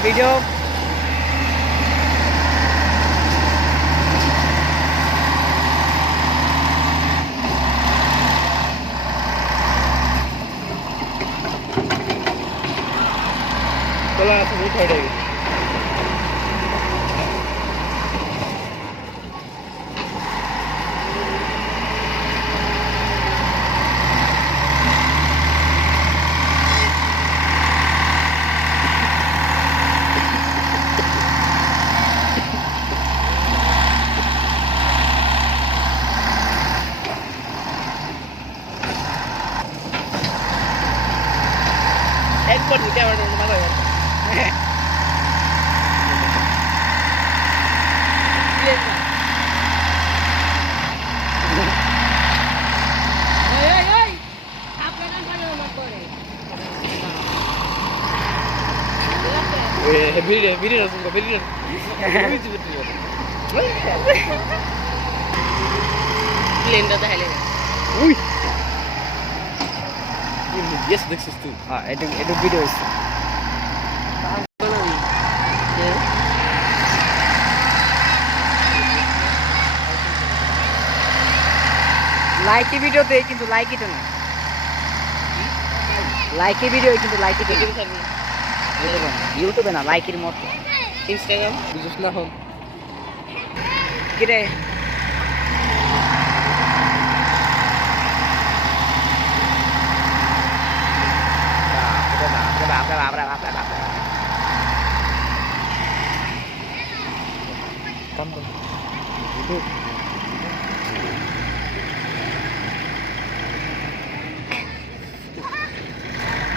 video তোলা আছে উঠাই দেবে একবার দিতে আবার মাথায় ভিডিও শুনবো ভিডিও প্লেনটা দেখাইলে উই ইয়েস দেখছিস তুই হ্যাঁ এটা ভিডিও হইছে লাইকি ভিডিওতে কিন্তু লাইক এটা না লাইকি ভিডিও কিন্তু লাইক এটা ইউটিউবে না লাইকের মতো ইনস্টাগ্রাম বুঝছ না হন কি রে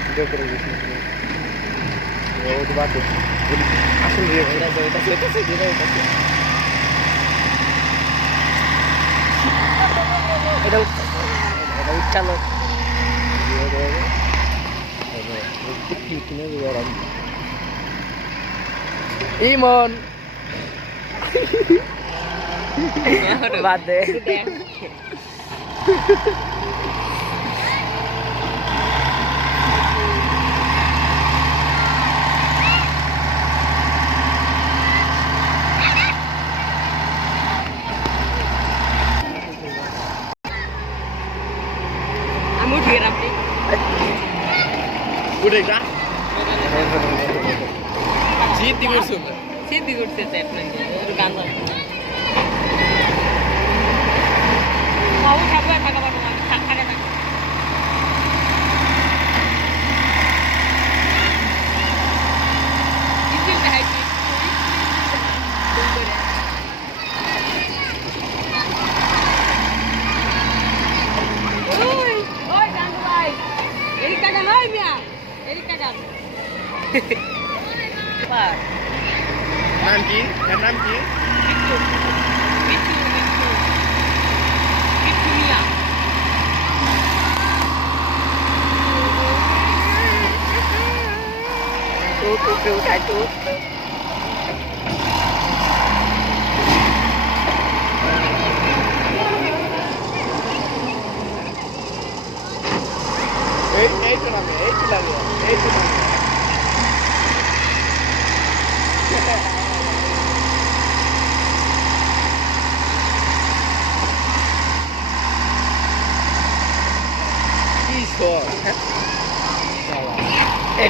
ভিডিও করে দিয়েছি ও তো বাদ আসল রিয়েকশন এটা উঠালো ইমন বাদ দে আমি উঠে গেলাম উঠে যা জিদ্দি করছো সিদ্ধি করতে চাই আপনাকে গান খাবো খাবো থাকা পারবো না খানে থাকবো নাম কি এর নাম কি এই তো নামে এই তো লাগে এই তো নামে